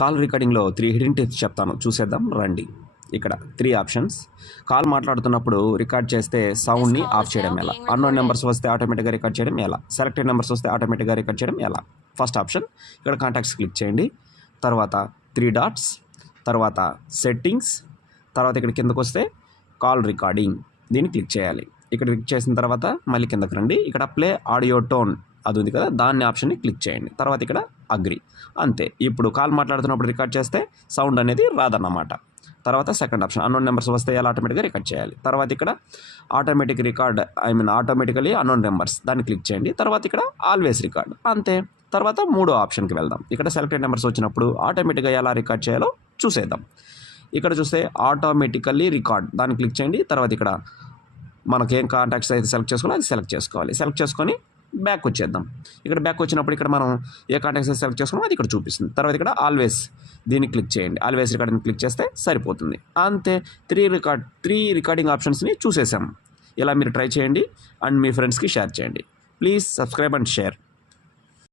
Call రికార్డింగ్లో 3 hidden tips చెప్తాను, చూసేద్దాం రండి. ఇక్కడ 3 ఆప్షన్స్. కాల్ మాట్లాడుతున్నప్పుడు రికార్డ్ చేస్తే సౌండ్ని ఆఫ్ చేయడం ఎలా, అన్నోన్ నెంబర్స్ వస్తే ఆటోమేటిక్గా రికార్డ్ చేయడం ఎలా, సెలెక్టెడ్ నెంబర్స్ వస్తే ఆటోమేటిక్గా రికార్డ్ చేయడం ఎలా. ఫస్ట్ ఆప్షన్, ఇక్కడ కాంటాక్ట్స్ క్లిక్ చేయండి, తర్వాత 3 డాట్స్, తర్వాత సెట్టింగ్స్, తర్వాత ఇక్కడ కిందకు వస్తే కాల్ రికార్డింగ్, దీన్ని క్లిక్ చేయాలి. ఇక్కడ క్లిక్ చేసిన తర్వాత మళ్ళీ కిందకు రండి, ఇక్కడ ప్లే ఆడియో టోన్ అది ఉంది కదా, దాన్ని ఆప్షన్ని క్లిక్ చేయండి. తర్వాత ఇక్కడ అగ్రి, అంతే. ఇప్పుడు కాల్ మాట్లాడుతున్నప్పుడు రికార్డ్ చేస్తే సౌండ్ అనేది రాదన్నమాట. తర్వాత సెకండ్ ఆప్షన్, అన్నోన్ నెంబర్స్ వస్తే ఎలా ఆటోమేటిక్గా రికార్డ్ చేయాలి. తర్వాత ఇక్కడ automatic record, automatically unknown numbers, దాన్ని క్లిక్ చేయండి. తర్వాత ఇక్కడ ఆల్వేస్ రికార్డ్, అంతే. తర్వాత మూడో ఆప్షన్కి వెళ్దాం. ఇక్కడ సెలెక్టెడ్ నెంబర్స్ వచ్చినప్పుడు ఆటోమేటిక్గా ఎలా రికార్డ్ చేయాలో చూసేద్దాం. ఇక్కడ చూస్తే ఆటోమేటికల్లీ రికార్డ్, దాన్ని క్లిక్ చేయండి. తర్వాత ఇక్కడ మనకేం కాంటాక్ట్స్ అయితే సెలెక్ట్ చేసుకోవాలో అది సెలెక్ట్ చేసుకోవాలి. సెలెక్ట్ చేసుకొని బ్యాక్ వచ్చేద్దాం. ఇక్కడ బ్యాక్ వచ్చినప్పుడు ఇక్కడ మనం ఏ కాంటాక్ట్స్ అయితే సెలెక్ట్ చేసుకున్నామో అది ఇక్కడ చూపిస్తుంది. తర్వాత ఇక్కడ ఆల్వేస్, దీన్ని క్లిక్ చేయండి. ఆల్వేస్ రికార్డింగ్ క్లిక్ చేస్తే సరిపోతుంది, అంతే. 3 రికార్డింగ్ ఆప్షన్స్ని చూసేసాం. ఇలా మీరు ట్రై చేయండి అండ్ మీ ఫ్రెండ్స్కి షేర్ చేయండి. Please subscribe and share.